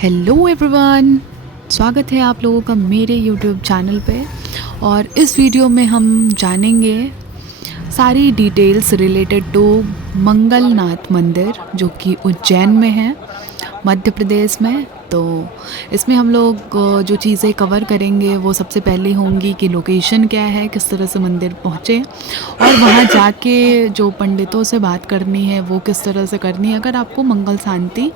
Hello everyone, स्वागत है आप लोगों का मेरे यूट्यूब चैनल पे। और इस वीडियो में हम जानेंगे सारी डिटेल्स रिलेटेड टू मंगलनाथ मंदिर जो कि उज्जैन में है, मध्य प्रदेश में। तो इसमें हम लोग जो चीज़ें कवर करेंगे वो सबसे पहले होंगी कि लोकेशन क्या है, किस तरह से मंदिर पहुँचे, और वहाँ जाके जो पंडितों से बात करनी है वो किस तरह से करनी है अगर आपको मंगल शांति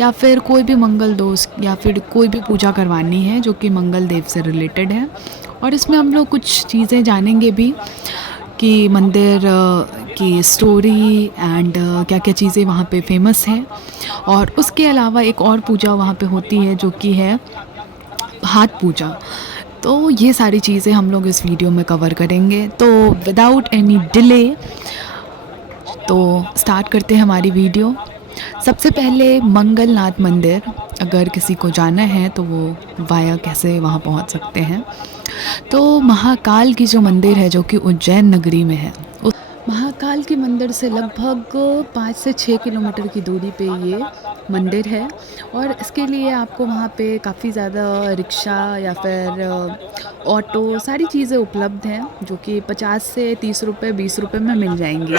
या फिर कोई भी मंगल दोष या फिर कोई भी पूजा करवानी है जो कि मंगल देव से रिलेटेड है। और इसमें हम लोग कुछ चीज़ें जानेंगे भी कि मंदिर की स्टोरी एंड क्या क्या चीज़ें वहाँ पे फेमस हैं। और उसके अलावा एक और पूजा वहाँ पे होती है जो कि है हाथ पूजा। तो ये सारी चीज़ें हम लोग इस वीडियो में कवर करेंगे। तो विदाउट एनी डिले तो स्टार्ट करते हैं हमारी वीडियो। सबसे पहले मंगलनाथ मंदिर अगर किसी को जाना है तो वो वाया कैसे वहाँ पहुँच सकते हैं। तो महाकाल की जो मंदिर है जो कि उज्जैन नगरी में है, उस महाकाल के मंदिर से लगभग 5 से 6 किलोमीटर की दूरी पे ये मंदिर है। और इसके लिए आपको वहाँ पे काफ़ी ज़्यादा रिक्शा या फिर ऑटो सारी चीज़ें उपलब्ध हैं जो कि 50 से 30 रुपये 20 रुपये में मिल जाएंगी।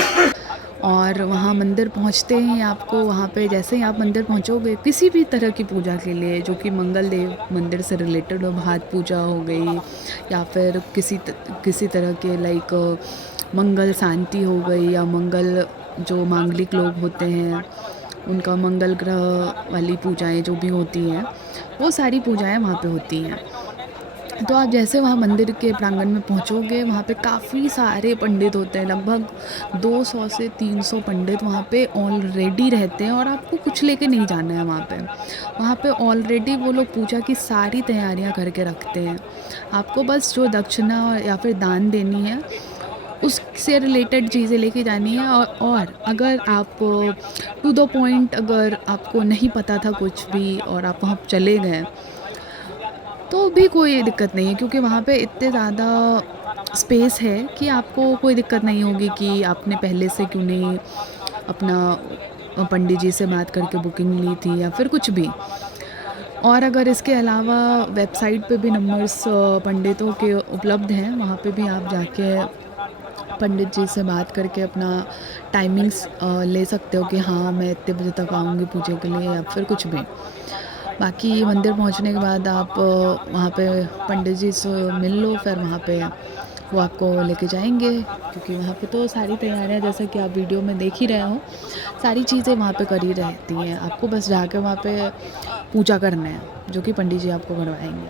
और वहाँ मंदिर पहुँचते ही आपको वहाँ पे जैसे ही आप मंदिर पहुँचोगे किसी भी तरह की पूजा के लिए जो कि मंगल देव मंदिर से रिलेटेड हो, हाथ पूजा हो गई या फिर किसी तरह के लाइक मंगल शांति हो गई, या मंगल जो मांगलिक लोग होते हैं उनका मंगल ग्रह वाली पूजाएं जो भी होती हैं वो सारी पूजाएं वहाँ पे होती हैं। तो आप जैसे वहाँ मंदिर के प्रांगण में पहुँचोगे वहाँ पे काफ़ी सारे पंडित होते हैं, लगभग 200 से 300 पंडित वहाँ पे ऑलरेडी रहते हैं। और आपको कुछ लेके नहीं जाना है वहाँ पे ऑलरेडी वो लोग पूजा की सारी तैयारियाँ करके रखते हैं। आपको बस जो दक्षिणा या फिर दान देनी है उससे रिलेटेड चीज़ें लेके जानी है। और अगर आप टू द पॉइंट अगर आपको नहीं पता था कुछ भी और आप वहाँ चले गए तो भी कोई दिक्कत नहीं है, क्योंकि वहाँ पे इतने ज़्यादा स्पेस है कि आपको कोई दिक्कत नहीं होगी कि आपने पहले से क्यों नहीं अपना पंडित जी से बात करके बुकिंग ली थी या फिर कुछ भी। और अगर इसके अलावा वेबसाइट पे भी नंबर्स पंडितों के उपलब्ध हैं, वहाँ पे भी आप जाके पंडित जी से बात करके अपना टाइमिंग्स ले सकते हो कि हाँ मैं इतने बजे तक आऊँगी पूजा के लिए या फिर कुछ भी। बाकी मंदिर पहुंचने के बाद आप वहाँ पे पंडित जी से मिल लो, फिर वहाँ पे वो आपको लेके जाएंगे, क्योंकि वहाँ पे तो सारी तैयारियाँ जैसा कि आप वीडियो में देख ही रहे हो सारी चीज़ें वहाँ पे करी रहती हैं। आपको बस जाके वहाँ पे पूजा करना है जो कि पंडित जी आपको करवाएंगे।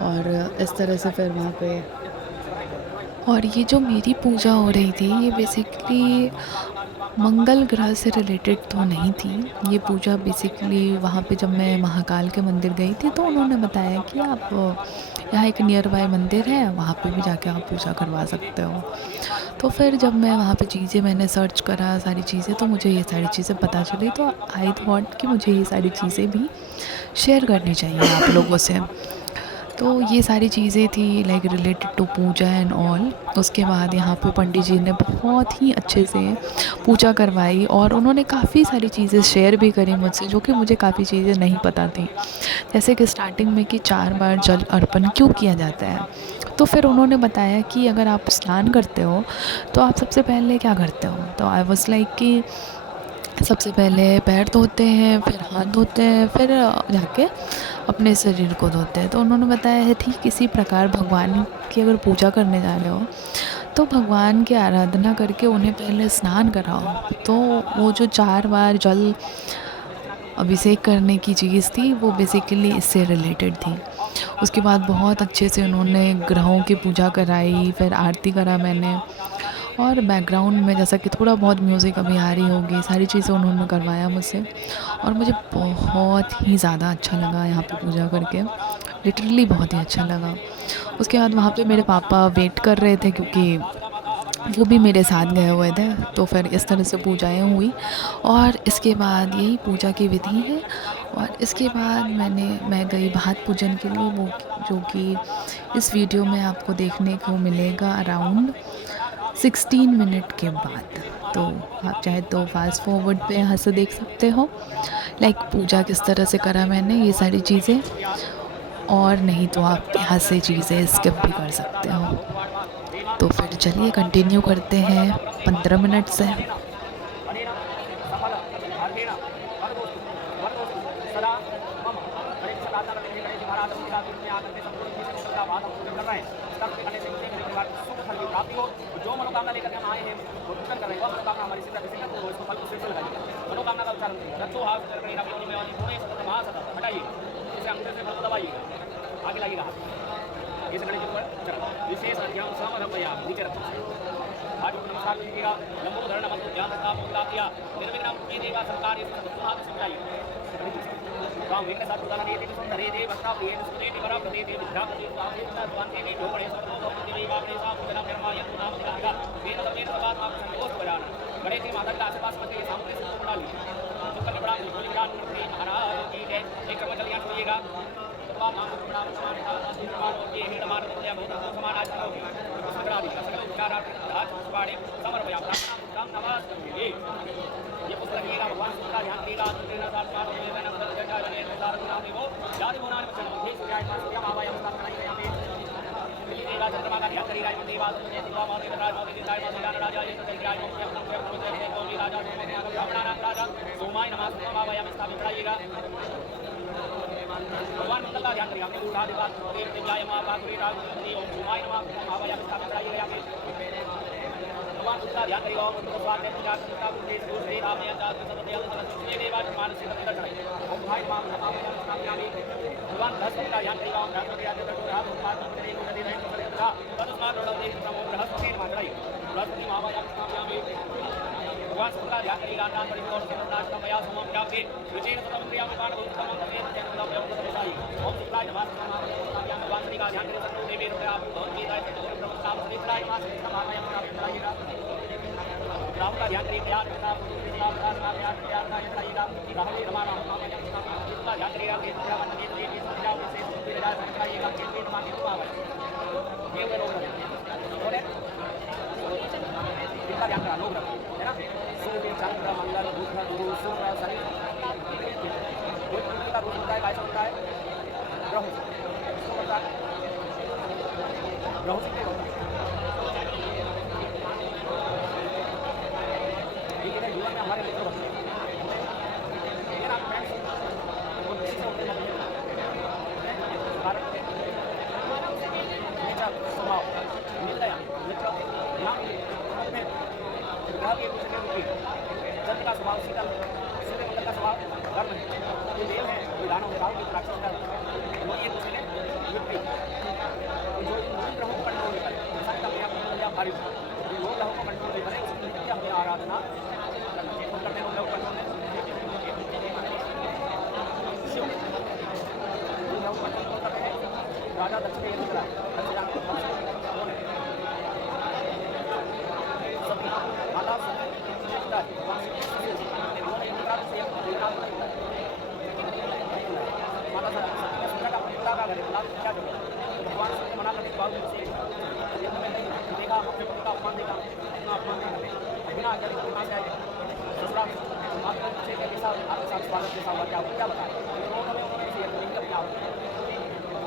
और इस तरह से फिर वहाँ पे और ये जो मेरी पूजा हो रही थी ये बेसिकली मंगल ग्रह से रिलेटेड तो नहीं थी। ये पूजा बेसिकली वहाँ पे जब मैं महाकाल के मंदिर गई थी तो उन्होंने बताया कि आप यहाँ एक नियर बाय मंदिर है वहाँ पे भी जाके आप पूजा करवा सकते हो। तो फिर जब मैं वहाँ पे चीज़ें मैंने सर्च करा सारी चीज़ें तो मुझे ये सारी चीज़ें पता चली, तो आई थॉट कि मुझे ये सारी चीज़ें भी शेयर करनी चाहिए आप लोगों से। तो ये सारी चीज़ें थी like related to puja and all. उसके बाद यहाँ पे पंडित जी ने बहुत ही अच्छे से पूजा करवाई और उन्होंने काफ़ी सारी चीज़ें शेयर भी करी मुझसे जो कि मुझे काफ़ी चीज़ें नहीं पता थी। जैसे कि स्टार्टिंग में कि 4 बार जल अर्पण क्यों किया जाता है। तो फिर उन्होंने बताया कि अगर आप स्नान करते हो तो आप सबसे पहले क्या करते हो। तो आई वाज लाइक कि सबसे पहले पैर धोते हैं, फिर हाथ धोते हैं, फिर जाके अपने शरीर को धोते हैं। तो उन्होंने बताया है ठीक इसी प्रकार भगवान की अगर पूजा करने जा रहे हो तो भगवान की आराधना करके उन्हें पहले स्नान कराओ। तो वो जो 4 बार जल अभिषेक करने की चीज़ थी वो बेसिकली इससे रिलेटेड थी। उसके बाद बहुत अच्छे से उन्होंने ग्रहों की पूजा कराई, फिर आरती करा मैंने। और बैकग्राउंड में जैसा कि थोड़ा बहुत म्यूज़िक अभी आ रही होगी, सारी चीज़ें उन्होंने करवाया मुझसे और मुझे बहुत ही ज़्यादा अच्छा लगा यहाँ पे पूजा करके, लिटरली बहुत ही अच्छा लगा। उसके बाद वहाँ पे मेरे पापा वेट कर रहे थे क्योंकि वो भी मेरे साथ गए हुए थे। तो फिर इस तरह से पूजाएँ हुई और इसके बाद यही पूजा की विधि है। और इसके बाद मैं गई भात पूजन के लिए, वो जो कि इस वीडियो में आपको देखने को मिलेगा अराउंड 16 मिनट के बाद। तो आप चाहे तो फास्ट फॉरवर्ड पे यहाँ से देख सकते हो लाइक पूजा किस तरह से करा मैंने, ये सारी चीज़ें। और नहीं तो आप यहाँ से चीज़ें स्किप भी कर सकते हो। तो फिर चलिए कंटिन्यू करते हैं 15 मिनट से। जो मनोकामना लेकर हम आए हैं वो पूर्ण कर रहे हैं, वह मनोकामना हमारी सिद्ध होगी तो इसको फल को सिद्ध लगाइए। मनोकामना का उच्चारण करिए। रत्तो हाथ करके अपनी में वाली पूरे सतत महासतत हटाइए, इसे अंगूठे से फल को दबाइएगा, आगे लाइएगा हाथ इस गणेश के ऊपर चढ़ा विशेष अध्ययन समर्पया नीचे रखो। हाथ को नमस्कार कीजिएगा। लंबोदर नमस्कार ध्यान रखा बोला किया निर्विघ्न कीजिएगा सरकार इस सबको हाथ से मिलाइए। काम विघ्न साथ उदाहरण ये देवी सुंदर ये देवी भक्ता प्रिय सुदेवी देवी बड़ा प्रति देवी विद्या प्रति स्वामी स्वामी देवी ढोबड़े सब लोग देवी आपने साथ जन्म निर्माण ये नाम दिखाएगा वेद वेद बात आप संतोष बजाना गणेश जी माता के आसपास मत के सामने से बना लीजिए। तो कल बड़ा बलिदान मूर्ति महाराज की जय एक क्रम चलिए छोड़िएगा। तमाम नाम प्रणाम समान निर्माण ये हिड मार दिया बहुत समान आज होगी सगड़ा दी सगड़ा उपचार आज पाड़े समर्पया प्रार्थना नमाज करिए। ये पुस्तक लीला भगवान का ध्यान लीला तेरा साथ पाठ में मैंने अंदर जटा जने सार नाम वो जाति बोनाने में चलो ये सुजाय पास क्या मावा यहां पर बनाई यहां पे लीला चंद्रमा का ध्यान करी राज देवा ये दिवा माते राज माते देताय माते जान राजा ये चल राज माते अपना को अपने को भी राजा को ब्राह्मण नाम राजा सोमाय नमाज मावा यहां स्थापित कराइएगा। भगवान मंगल का ध्यान करिए आपने उठा दिवा देव दिव्याय मां बागुरी राज ओम सोमाय नमाज मावा यहां स्थापित कराइएगा। यहां पे भगवान का ध्यान करिए ओम तो स्वाद में पूजा करता बुद्धि दूसरे आपने चार सत्य ये देवा मान से अंदर चढ़ाइए ओम भाई मां मां भगवान बृहस्पति का ध्यान करिए ओम बृहस्पति का ध्यान करिए ओम मां तेरे को नदी नहीं पड़ेगा पदस्मार रोड देव नमो बृहस्पति मान चढ़ाइए बृहस्पति मां या स्थापना में भगवान का ध्यान करिए राधा परिवार से नाच का मया समम क्या के विजय तम क्रिया में बाण बहुत तमाम के जन का प्रयोग करते चाहिए ओम शुक्ला नमः या भगवान का ध्यान करिए सत्य देवी रुपए आप बहुत की दायित्व तो प्रभु श्री राय मां से समापन या कराइएगा। राम का ध्यान करिए प्यार करना प्यार करना प्यार प्यार का कराइएगा। राम जी हमारा इसका ध्यान करिएगा कि पूरा मन में ये समझाओ से सुनते रहा समझाइएगा कि ये मांगे तो आवे ये वे लोग और इसका ध्यान करा लोग है ना सूर्य चंद्र मंगल बुध गुरु शुक्र शनि कोई का रूप होता है कैसा होता है ग्रह होता है ग्रह से क्या होता है जीवन में हमारे मित्र बनते हैं लेकिन आप फ्रेंड्स वो किसी से होते हैं भारत नेचर स्वभाव मिल गया मित्र यहाँ अपने ग्रह की एक दूसरे की चंद्र का स्वभाव शीतल सूर्य मंगल का स्वभाव गर्म है ये देव है विधानों में राहु की राक्षस का वो एक दूसरे विपरीत जो मूल ग्रहों को कंट्रोल नहीं करे जैसा कि अपने आप या भारी मूल ग्रहों को कंट्रोल नहीं करे उसकी नित्य हमें आराधना करते हैं लोग कंट्रोल शिव करते हैं राजा दक्ष ने यही करा माता भगवान से मना करने के बाद देखा अपने पति का अपमान देखा अपना अपमान बिना आज्ञा के कहाँ से आएगा दूसरा आपके बच्चे के साथ आपके साथ स्वागत के साथ क्या बताया उन्होंने क्या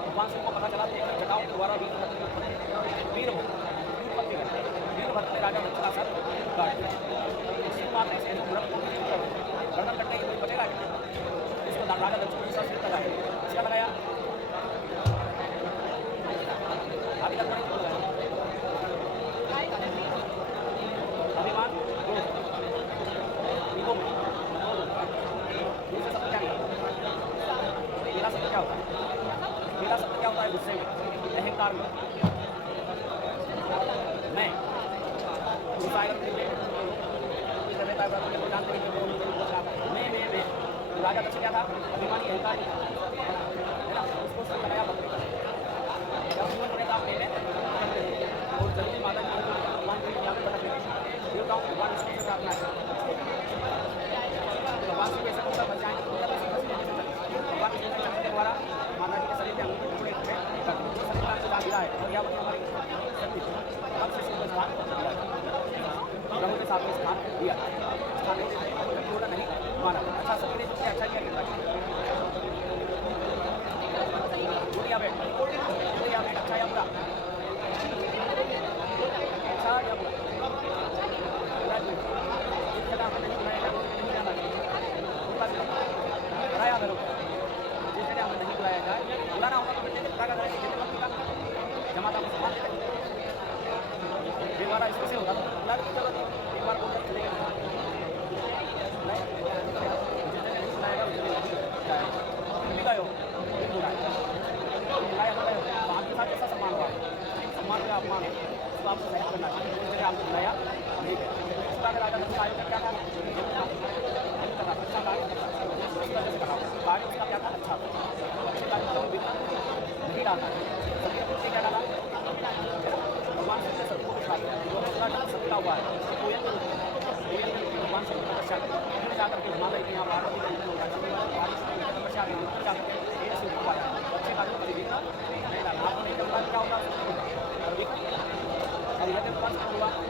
भगवान से पता चला जटाओं के द्वारा वीर भक्त ने राजा दक्ष का सर काट इसी मामले से वर्णन करने के लिए बचेगा इसको राजा दक्ष को सर लगाया इसका लगाया आगे तक अभिमान दूसरे शब्द क्या मेरा शब्द क्या होता है मेरा शब्द क्या होता है गुस्से में अहंकार में मैं राजा दक्ष क्या था अभिमानी अहंकार है ना उसको सब लगाया बकरी जब जीवन होने का मैंने और जल्दी माता जी भगवान को यहाँ पे बता देवताओं भगवान विष्णु से प्रार्थना है भगवान से कैसे होता बचाएं भगवान विष्णु के द्वारा माता जी के शरीर के अंगूठे टुकड़े शरीर का सुधार दिया है और यहाँ पर हमारी शक्ति अब से सिंह स्थान प्रभु के साथ में स्थान दिया स्थान पूर्ण नहीं माना अच्छा सभी ने सबसे अच्छा किया जमाता को सामान देते हैं। एक बार इसमें से होगा तो बुला के चलो एक बार बोल चलेगा नहीं बुलाएगा भी गए हो बुलाया तो आपके साथ कैसा सम्मान हुआ सम्मान का अपमान है उसको आपको सहन करना चाहिए इसलिए आपको बुलाया ठीक है उसका अगर आगे उसका आयोजन क्या था अच्छा कार्य कार्य उसका क्या था अच्छा था अच्छे कार्य को नहीं डालना सत्य क्या डाला भगवान से सत्य को विश्वास दोनों सत्ता हुआ है भगवान से तपस्या फिर जाकर के हिमालय के यहाँ बाहर तपस्या जाकर के ऐसे हुआ है अच्छे कार्यों को देखना नहीं डालना आपको नहीं करना क्या होगा और यह भगवान से हुआ था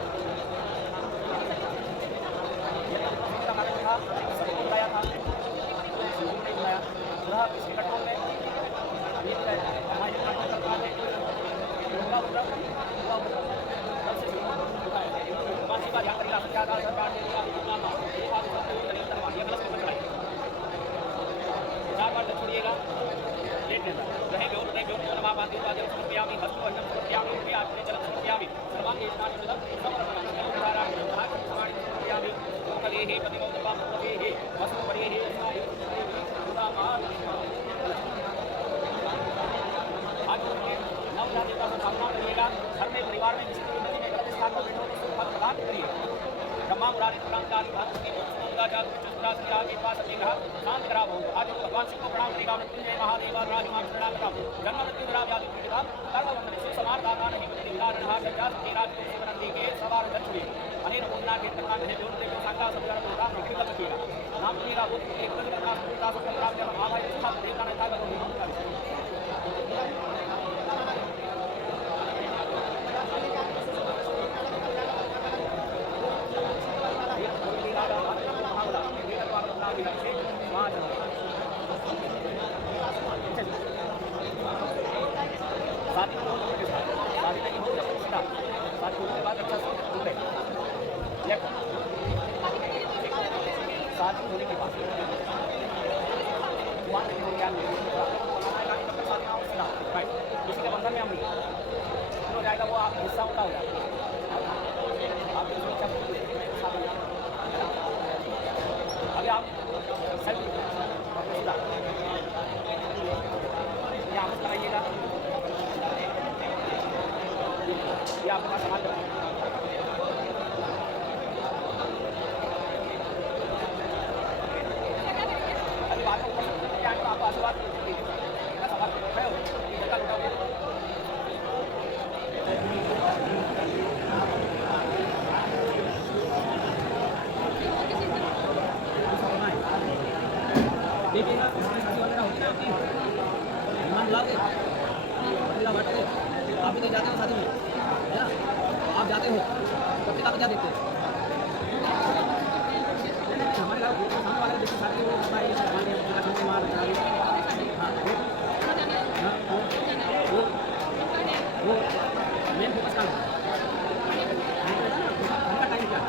सबको बुलाया था नहीं बुलाया पूरा निकट में हमारे करता है चार बार जब छोड़िएगा लेट लेना रहेंगे और रहेंगे और नमाज आते हुए आगे समर्पयामि हस्तु अन्नम समर्पयामि उनके आपने जल समर्पयामि सर्वांगे स्नान जल समर्पयामि उदाहरण समाधि समर्पयामि कले हे पतिमोदपा मुखे हे वस्तु परे हे आज नव देवता को भावना करिएगा घर में परिवार में किसी नदी में गलत स्थान पर बैठो तो फल प्रदान करिए ब्रह्मा मुरारी पुराणकारी भागवती मुद्दा जात चतुरा से आगे पास अपने कहा शांत करा हो आज भगवान शिव को प्रणाम करेगा मृत्युंजय महादेव राजमा प्रणाम करा जन्म मृत्यु ग्राम जाति पीड़िता कर्म बंधन से समान दाता नहीं बदली विराज रहा जगत तेरा जो शिवनंदी के सवार दक्षिण अनेक मुन्ना के तन्ना में जोड़ देव संगा सब जन राम निखिल बतिएगा नाम सुनेगा वो एक दिन का सुनता सब राम जब आवा इच्छा देवता ने ताकत को नाम कर आप तो जाते हो साथ में है ना आप जाते हो तब तक आप क्या देखते हैं हमारे गाँव सामने वाले देखते साथ में वो हमारे मार वो मेन फोकस का उनका टाइम क्या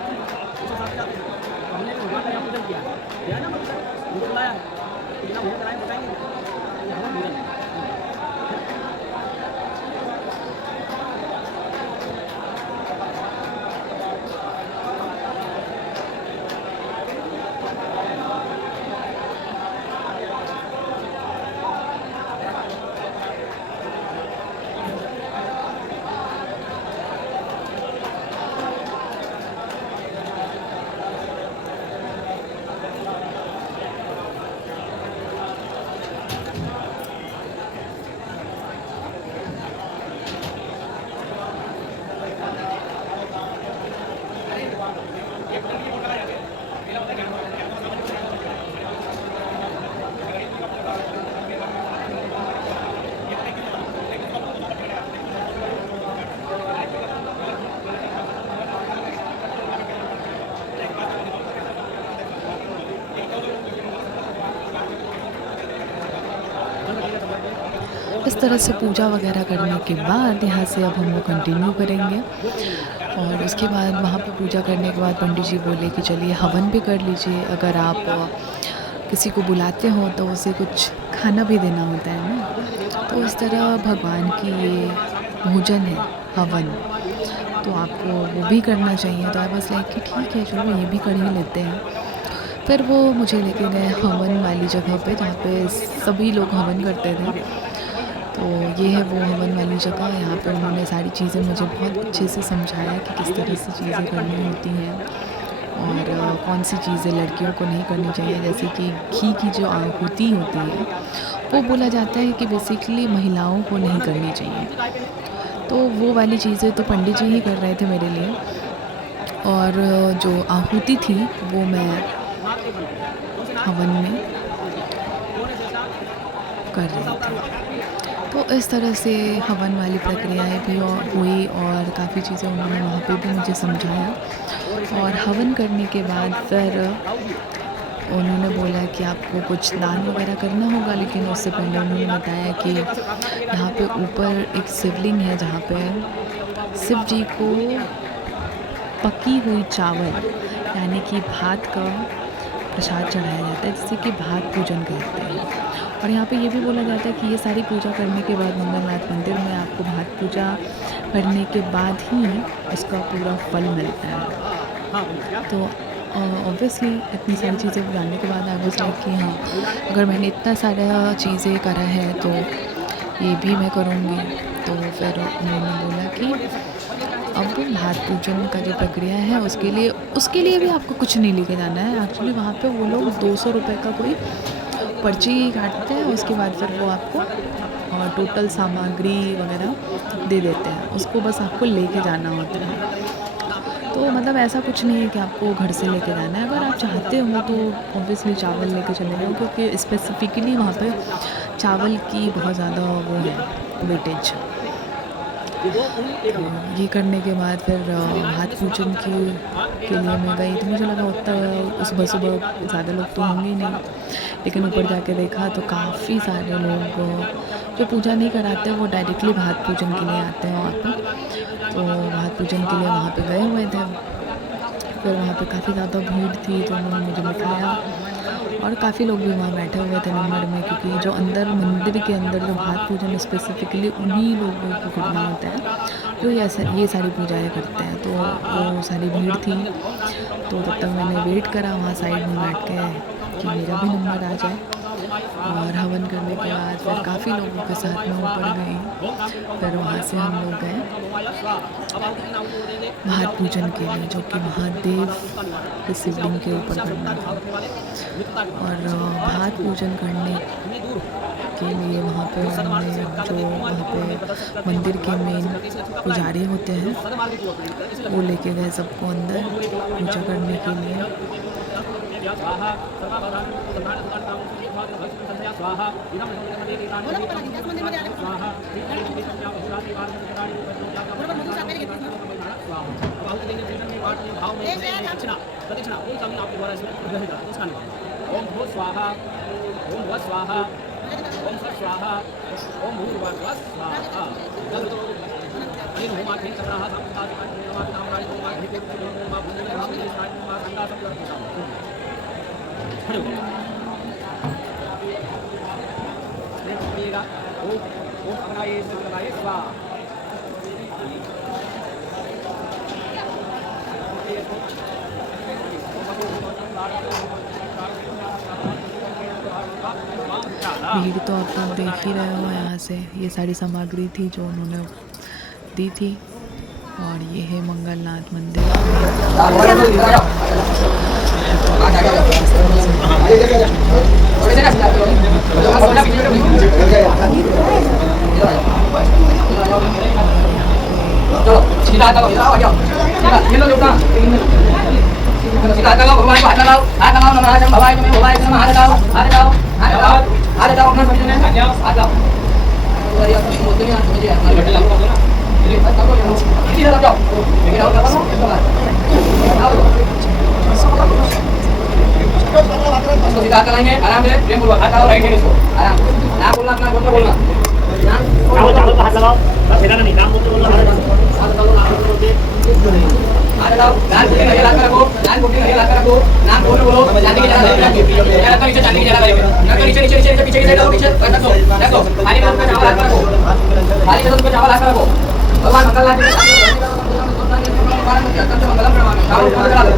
उसके साथ जाते हैं हमने भगवान ने पूजन किया ना उनको बुलाया कितना भोजन कराएं बताएंगे हमें भोजन इस तरह से पूजा वगैरह करने के बाद यहाँ से अब हम लोग कंटिन्यू करेंगे। और उसके बाद वहाँ पे पूजा करने के बाद पंडित जी बोले कि चलिए हवन भी कर लीजिए, अगर आप किसी को बुलाते हो तो उसे कुछ खाना भी देना होता है ना। तो इस तरह भगवान की ये भोजन है, हवन, तो आपको वो भी करना चाहिए। तो आई वाज़ लाइक कि ठीक है चलो ये भी कर ही लेते हैं। फिर वो मुझे लेके गए हवन वाली जगह पे जहाँ पे सभी लोग हवन करते थे। तो ये है वो हवन वाली जगह। यहाँ पे उन्होंने सारी चीज़ें मुझे बहुत अच्छे से समझाया कि किस तरह से चीज़ें करनी होती हैं और कौन सी चीज़ें लड़कियों को नहीं करनी चाहिए। जैसे कि घी की जो आहुति होती है वो बोला जाता है कि बेसिकली महिलाओं को नहीं करनी चाहिए। तो वो वाली चीज़ें तो पंडित जी ही कर रहे थे मेरे लिए, और जो आहुति थी वो मैं हवन में कर रही थी। तो इस तरह से हवन वाली प्रक्रियाएँ भी हुई और काफ़ी चीज़ें उन्होंने वहाँ पे भी मुझे समझाया। और हवन करने के बाद फिर उन्होंने बोला कि आपको कुछ दान वगैरह करना होगा, लेकिन उससे पहले उन्होंने बताया कि यहाँ पे ऊपर एक शिवलिंग है जहाँ पे शिव जी को पकी हुई चावल यानी कि भात का प्रसाद चढ़ाया जाता है, जिसे कि भात पूजन कहते हैं। और यहाँ पे ये भी बोला जाता है कि ये सारी पूजा करने के बाद मंगलनाथ मंदिर में आपको भात पूजा करने के बाद ही इसका पूरा फल मिलता है। तो ऑब्वियसली इतनी सारी चीज़ें जानने के बाद आई वाज़ लाइक कि हाँ, अगर मैंने इतना सारा चीज़ें करा है तो ये भी मैं करूँगी। तो फिर उन्होंने बोला कि अब भात पूजन का जो प्रक्रिया है उसके लिए भी आपको कुछ नहीं लेके जाना है। एक्चुअली वहाँ पे वो लोग 200 रुपये का कोई पर्ची काटते हैं, उसके बाद फिर वो आपको टोटल सामग्री वगैरह दे देते हैं, उसको बस आपको लेके जाना होता है। तो मतलब ऐसा कुछ नहीं है कि आपको घर से लेके जाना है। अगर आप चाहते हो तो ऑब्वियसली चावल लेके चले जाओ, क्योंकि स्पेसिफिकली वहाँ पे चावल की बहुत ज़्यादा वो है वेटेज। तो ये करने के बाद फिर भात पूजन के लिए मैं गई, तो मुझे लगा उतना सुबह सुबह ज़्यादा लोग तो होंगे ही नहीं, लेकिन ऊपर जाके देखा तो काफ़ी सारे लोग जो पूजा नहीं कराते वो डायरेक्टली भात पूजन के लिए आते हैं वहाँ पर। तो भात पूजन के लिए वहाँ पे गए हुए थे। फिर वहाँ पे काफ़ी ज़्यादा भीड़ थी, तो उन्होंने मुझे बिठाया और काफ़ी लोग भी वहाँ बैठे हुए थे नंबर में, क्योंकि जो अंदर मंदिर के अंदर जो भात पूजन स्पेसिफिकली उन्हीं लोगों को करना होता है जो ये सारी पूजाएँ करते हैं। तो वो सारी भीड़ थी, तो तब तक मैंने वेट करा वहाँ साइड में बैठ के कि मेरा भी नंबर आ जाए। और हवन करने के बाद फिर काफ़ी लोगों के साथ में ऊपर गई। फिर वहाँ से हम लोग गए भात पूजन के लिए, जो कि महादेव के शिवलिंग के ऊपर करना था। और भात पूजन करने के लिए वहाँ पे हमने जो वहाँ पे मंदिर के मेन पुजारी होते हैं वो लेके गए सबको अंदर पूजा करने के लिए। ओम भू स्वाहा, ओम भू स्वाहा, ओम फट स्वाहा, ओम भूर्भुवः स्वाहा। इन होमा थे चक्राः संस्थापिताः नमामि नामराज होमा धिते कुमार भूमिने भूमिने स्वाहा संगा सब खड़े हो गए। देखिएगा ओम ओम अग्नाये सर्वदाये स्वाहा। भीड़ तो आप लोग देख ही रहे हो। यहाँ से ये सारी सामग्री थी जो उन्होंने दी थी। और ये है मंगलनाथ मंदिर। आराम से प्रेम पूर्वक हाथ लगाओ, राइट हैंड इसको आराम ना बोलना, अपना बोलना चावल पे हाथ लगाओ, बस हिलाना नहीं, नाम बोलते बोलो, हाथ लगाओ, नाम बोलते नहीं लाकर रखो, नाम बोलते नहीं लाकर रखो, नाम बोलो चांदी की जगह चांदी की जगह नीचे चांदी की जगह नीचे नीचे पीछे की साइड आओ, पीछे कर दो देखो थाली में उसका चावल रखो, थाली में उसका चावल रखो। भगवान मंगलनाथ जी मंगलम प्रणाम चावल करा दो।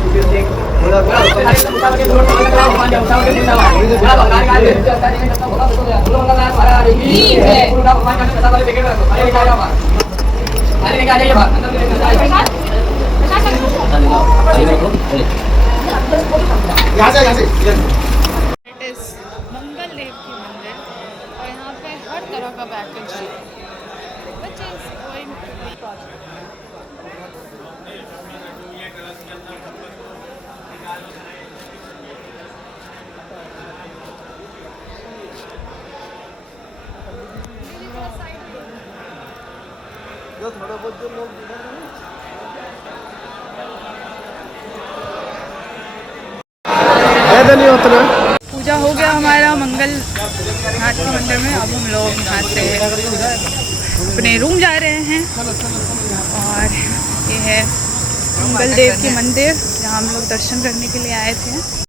इट इज़ मंगल देव की मंदिर और यहाँ पे हर तरह का पैकेज है which is going to be पूजा हो गया हमारा मंगल नाथ के मंदिर में। अब हम लोग यहाँ से अपने रूम जा रहे हैं और ये है मंगल देव की मंदिर जहाँ हम लोग दर्शन करने के लिए आए थे।